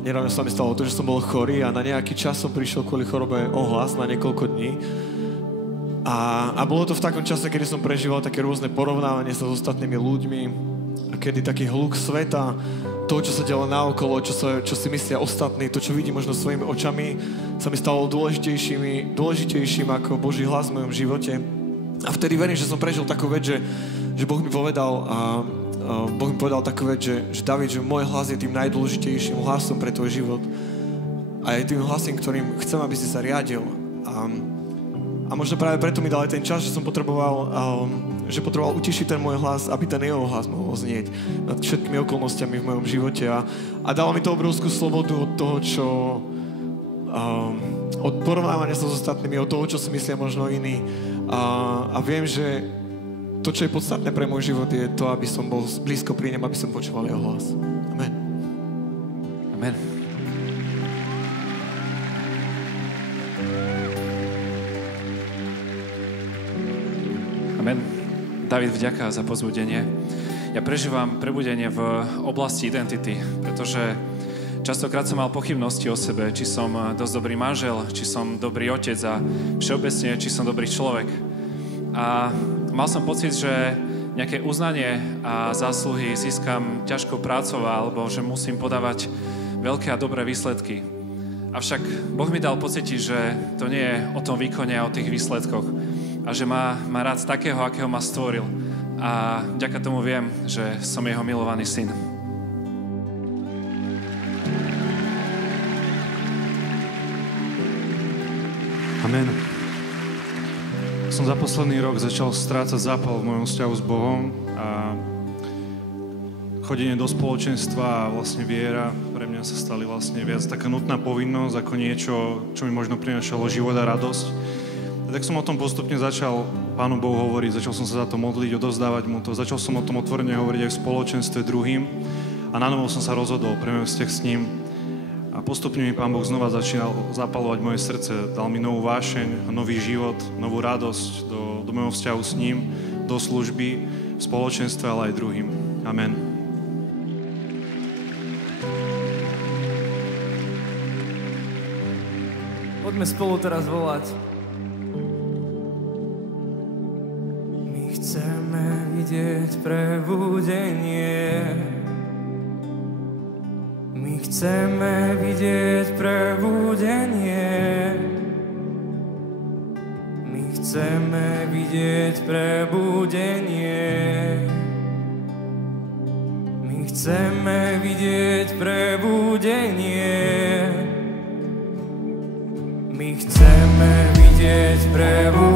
nedávno sa mi stalo to, že som bol chorý a na nejaký čas som prišiel kvôli chorobe ohlas na niekoľko dní. A bolo to v takom čase, kedy som prežíval také rôzne porovnávanie sa s ostatnými ľuďmi a kedy taký hluk sveta, to, čo sa dialo naokolo, čo si myslia ostatní, to, čo vidím možno svojimi očami, sa mi stalo dôležitejším ako Boží hlas v mojom živote. A vtedy verím, že som prežil takú vec, že Boh mi povedal takú vec, že David, že môj hlas je tým najdôležitejším hlasom pre tvoj život. A je tým hlasom, ktorým chcem, aby si sa riadil. A možno práve preto mi dal aj ten čas, že som potreboval utišiť ten môj hlas, aby ten jeho hlas mohol znieť nad všetkými okolnostiami v mojom živote. A dalo mi to obrovskú slobodu od toho, od porovnávania sa s ostatnými, od toho, čo si myslia možno iní. A viem, že to, čo je podstatné pre môj život, je to, aby som bol blízko pri ňom, aby som počúval jeho hlas. Amen. Amen. Amen. David, vďaka za povzbudenie. Ja prežívam prebudenie v oblasti identity, pretože častokrát som mal pochybnosti o sebe, či som dosť dobrý manžel, či som dobrý otec a všeobecne, či som dobrý človek. A mal som pocit, že nejaké uznanie a zásluhy získam ťažkou prácou alebo že musím podávať veľké a dobré výsledky. Avšak Boh mi dal pocítiť, že to nie je o tom výkone a o tých výsledkoch a že má rád takého, akého ma stvoril. A vďaka tomu viem, že som jeho milovaný syn. Amen. Som za posledný rok začal strácať zápal v mojom vzťahu s Bohom a chodenie do spoločenstva a vlastne viera pre mňa sa stali vlastne viac taká nutná povinnosť ako niečo, čo mi možno prinášalo život a radosť. A tak som o tom postupne začal Pánu Bohu hovoriť, začal som sa za to modliť, odovzdávať mu to, začal som o tom otvorene hovoriť aj v spoločenstve druhým a na novo som sa rozhodol pre môj vzťah s ním. A postupne mi Pán Boh znova začínal zapalovať moje srdce, dal mi novú vášeň, nový život, novú radosť do môjho vzťahu s ním, do služby, v spoločenstve, ale aj druhým. Amen. Poďme spolu teraz volať. My chceme vidieť prebudenie. My chceme vidieť prebudenie. My chceme vidieť prebudenie. My chceme vidieť prebudenie. My chceme vidieť prebudenie.